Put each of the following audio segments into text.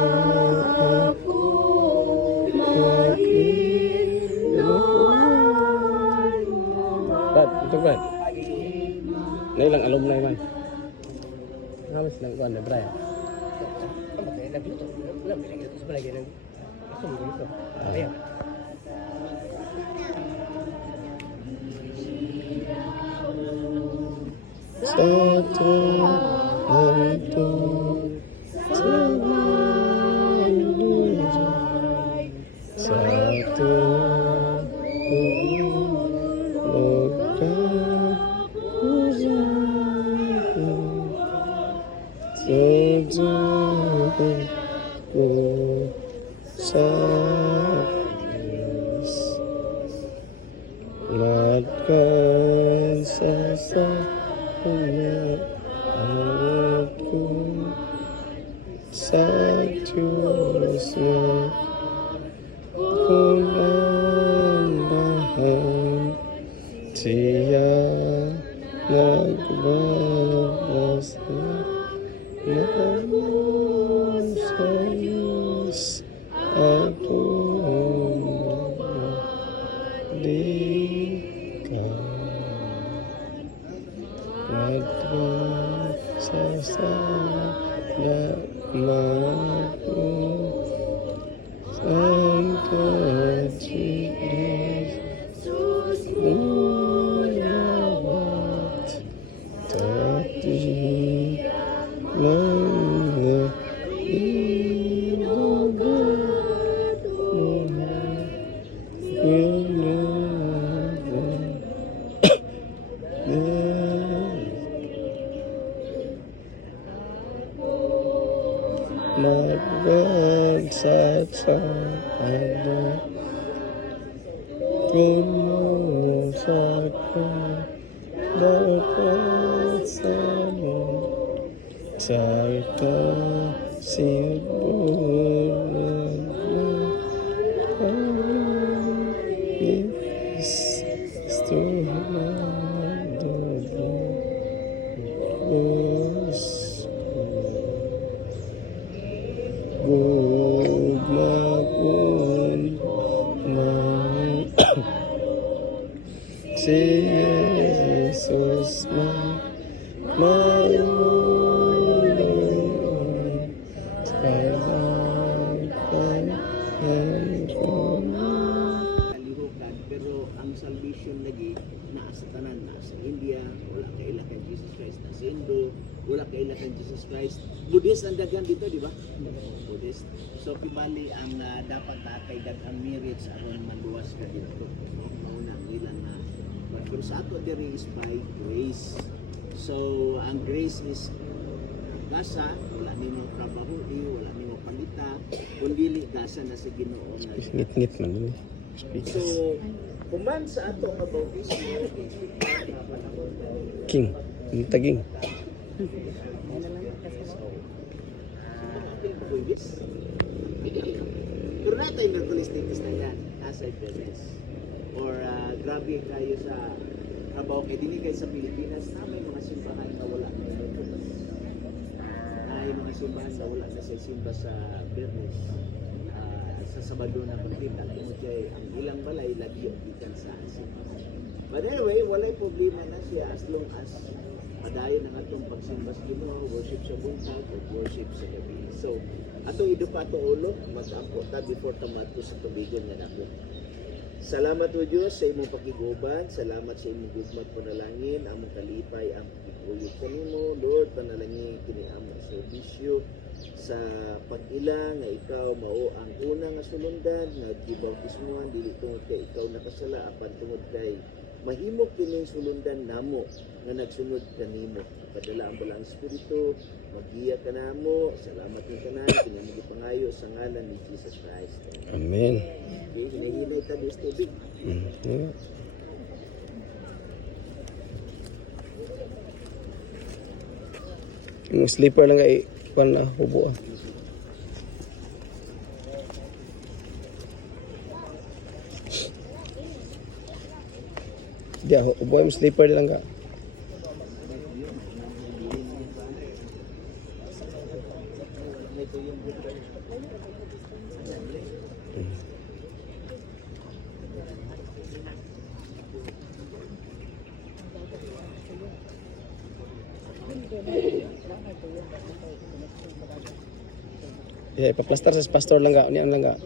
ako mahinuan mo ba? Brad, ito Brad. Nailang alumni man. Kamas lang ko na Brad. Nagluto. Alam, nagluto sa balay ng gusto mo dito. Ayan. Sa tuwan ito, sa mandujan, sa tuwan tujuan ko sa Diyos. Magkasasama ako sa Diyos mo kung andahan siya nagbabasa naman sa Diyos at di ka magsasama ako Santo Jesus Lord Tati mga inugat magbagsasada pinusak ko dapat sa mo sarta sibulan ibis stuhado gumapun si Jesus mayroon sa harapan Kalihukan, pero ang salvation lagi naa sa tanan, naa sa India, wala kaila kay Jesus Christ, na sa Indo, wala kaila kay Jesus Christ. Buddhist ang daghan dito, di ba? Buddhist. So, pibali ang dapat kay daghang merits aron maluwas ka dito. Una, ilan na. Pero sa ato diri is by grace. So, ang grace is gasa, wala nimo trabaho, wala nimo pangita, kundi gasa na sa Ginoo nga. ngit-ngit man din So, kuman sa ato nga bautismo, king taging pero na tayo merkulistitis na yan, as I promise. Or grabe kayo sa trabaho, kaya dili kayo sa Pilipinas na may mga simbahan na wala na ay mga simbahan na wala na sa simba sa Bernes. Sa Sabado na pagkita, ang ilang balay lagi yung ikan sa simba. But anyway, walay problema na siya as long as padayon ang atong pagsimba sa Ginoo, worship sa buntag o worship sa gabi. So, ato idupa to ulo, mag-ampo ta before tamato sa tubigan nga nako. Salamat o Diyos sa imong pakiguban, salamat sa imong gugmat panalangin, among kalipay ang pagkuyog kanimo, Lord, panalangin kini among serbisyo sa pag-ila nga ikaw mao ang una nga sulundan nga gibautismuhan dili tungod kay ikaw nakasala apan tungod kay mahimo kining sulundan namo nga nagsunod kanimo. Padala ang balang espiritu, maggiya ka namo. Salamat ni tanan kini mo gipangayo sa ngalan ni Jesus Christ. amen. Okay, hinahinay ta dis tubig. Yung sleeper lang kay kuan na hubo. Di ako, hubo yung sleeper lang ka. Ito yung Ipaplastar sa pastor lang ga, niyan lang ga.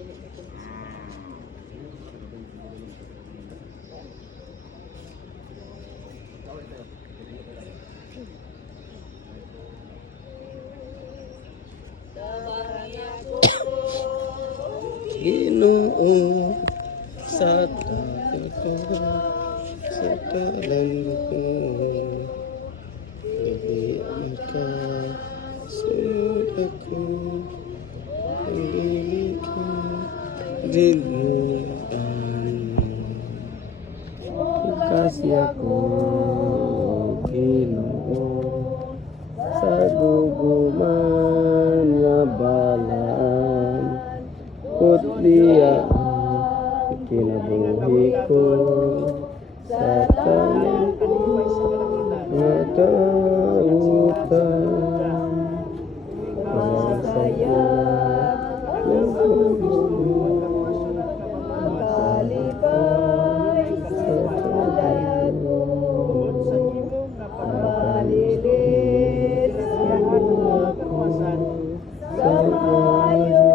Ginoo sa talan ko, hindi ka sunod ako, hindi ka dinuan. Kasi ako, Ginoo, sa guguman nga balaan, Kutliya kinabuhi ko sa tanang nga kautan. Masaya ng makalipay sa talan mo, malilit sa ako sa mayo.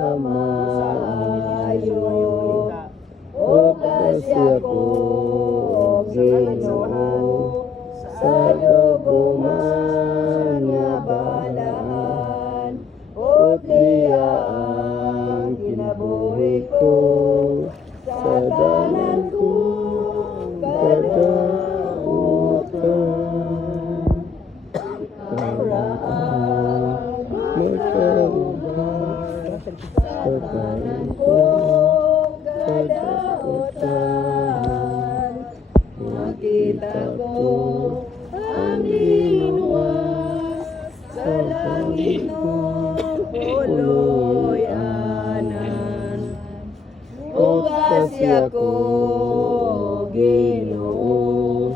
Samayo o kasi ako, Ginoo, sa duguman nga balaan, o tiya ang kinabuhi ko, sa dalan ko kadautan. Karaan magkaroon pagkain ko, kadautan. Nakita ko ang Ginoo sa langit ko, puloy anan. O kasi ako, Ginoo,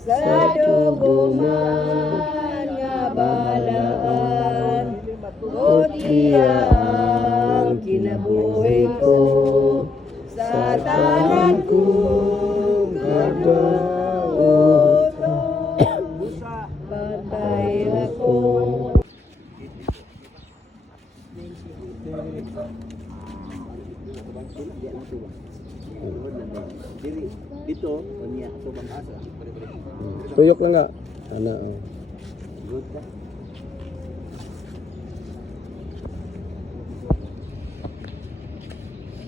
sa duguman nga balaan, o tiya ang kinabuhi ko, sa tanan ko kadautan. Patay ako. Dito, kanya ako bang asa? Tuyok lang nga. Ana, oh. Good ka?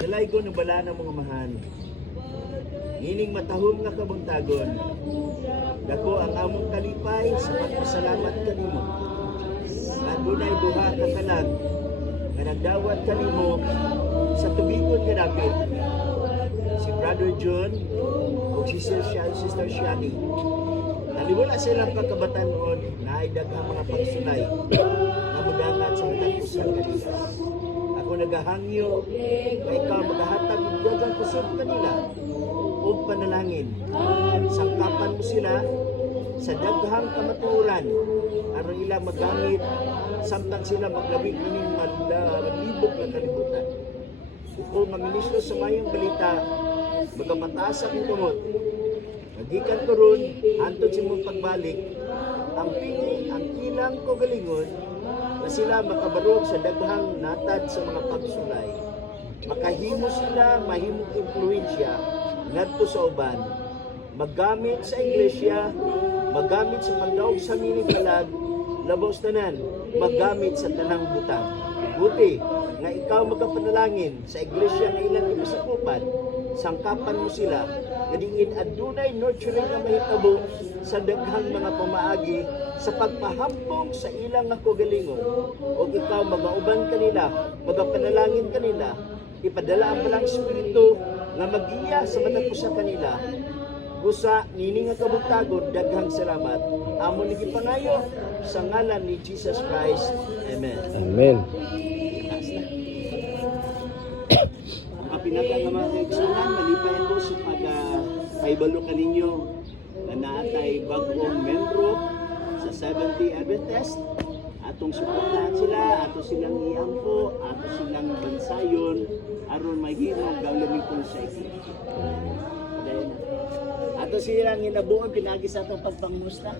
Dalay ko nabala ng mga mahan. Ngining matahom nga kabuntagon. Dako ang among kalipay sa pagpasalamat kanimo. At dunay duha ka kalag nga nagdawat kanimo sa tubigon nga dapit. Si Brother John o si Sister Shani. Naliwala silang pagkabatanon na ay daghang mga pagsulay na magangat sa katapusan kanila. Ako nagahangyo na ikaw magahatag ng daghang kusog kanila o panalangin. Sangkapan mo sila sa daghang kamatuoran aron ila magamit samtang sila maglawig ning malibog na kalibutan. Kung maministro sa mayong balita, magkamataas ang tumot. Nagikan ko ron, antod sa mong pagbalik, ang pingin, ang ilang kogalingon, na sila makabarog sa daghang natad sa mga pagsulay. Makahimo sila, mahimong influensya, ngadto sa uban. Magamit sa iglesia, magamit sa pagdaog sa minibalag, labaw tanan, magamit sa tanang butang. Buti nga ikaw magkapanalangin sa iglesia nga ilang ipasakupan, sangkapan mo sila, kadingin adunay nurturing nga mahitabo sa daghang mga pamaagi sa pagpahampong sa ilang nga kagalingon. O ikaw magauban kanila, magapanalangin kanila, ipadala ang palang espiritu nga mag-iya sa matag sa kanila. Busa, nini nga kabutagon, daghang salamat. Amo ni gipangayo sa ngalan ni Jesus Christ. Amen. Amen. Ang pinaka nga mga kaigsunan, malipayan ko sa pag-paibalo kaninyo na naatay bagong membro sa Seventh-day Adventist. Ato atong suportahan sila, ato silang iampo, ato silang bansayon aron mahimo ang gawlaming konsepto. Dahil na. Ato silang hinabuon pinagi sa atong pagpangmusta.